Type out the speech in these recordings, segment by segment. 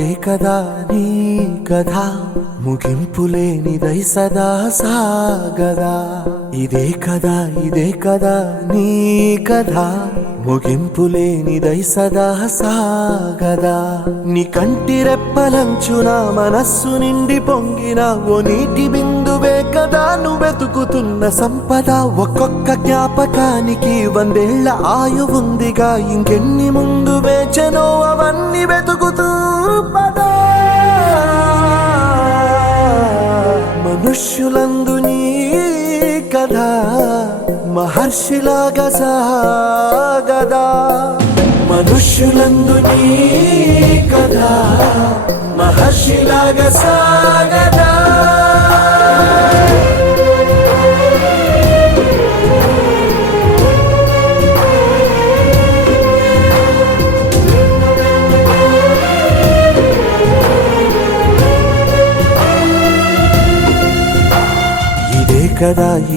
ఇదే కదా నీ కథ ముగింపులేనిదై సదా సాగదా ఇదే కదా నీ కథ ముగింపులేనిదై సదా సాగదా నీ కంటి రెప్పలంచున మనస్సు నిండి పొంగిన ఓ నీటి బిందువే కదా నువ్వు వెతుకుతున్న సంపద ఒక్కొక్క జ్ఞాపకానికి 100 ఏళ్ల ఆయువుందిగా ఇంకెన్ని ముందు వేచనో అవన్నీ వెతుకుతూ పదా మనుష్యులందు నీ కథ మహర్షిలాగా సాగదా మనుష్యులందు నీ కథ మహర్షిలాగా సాగదా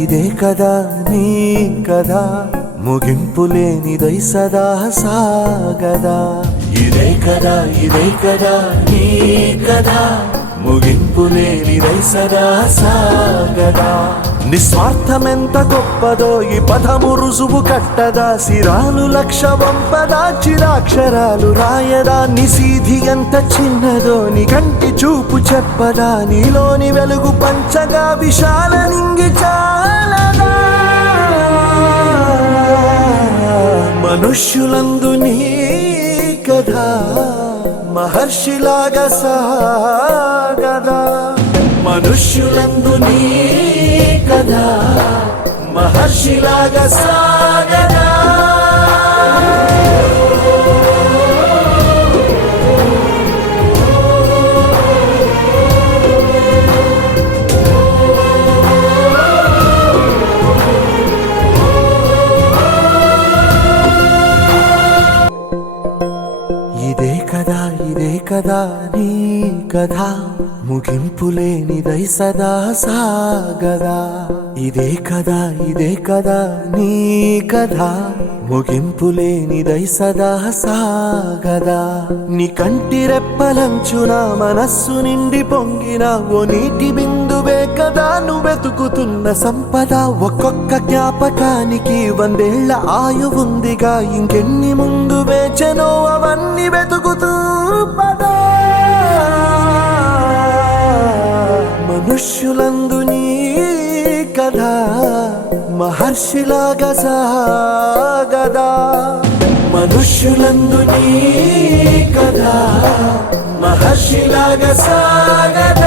ఇదే కదా నీ కథ ముగింపులేనిదై సదా సాగదా ఇదే కదా నీ కథ ముగింపులేనిదై సదా సాగదా నిస్వార్థమెంత గొప్పదో ఈ పదము రుజువు కట్టదా సిరాలు లక్ష వంపదా చిరాక్షరాలు రాయదా నిసీధి ఎంత చిన్నదో నీ కంటి చూపు చెప్పదా నీలోని వెలుగు పంచగా విశాల నింగి చాలదా మనుష్యులందు నీ కథ మహర్షిలాగా సాగదా మనుష్యులందు నీ కథ మహర్షిలాగా సాగదా ఇదే కదా నీ కథ ముగింపులేనిదై సదా సాగదా ఇదే కదా నీ కథ ముగింపులేనిదై సదా సాగదా నీ కంటి రెప్పలంచున మనస్సు నిండి పొంగిన ఓ నీటి బిందువే కదా నువ్వు వెతుకుతున్న సంపద ఒక్కొక్క జ్ఞాపకానికి 100 ఏళ్ల ఆయువుందిగా ఇంకెన్ని ముందు వేచనో అవన్నీ వెతుకుతూ పదా మనుష్యులందు నీ కథ మహర్షిలాగా సాగదా మనుష్యులందు నీ కథ మహర్షిలాగా సాగదా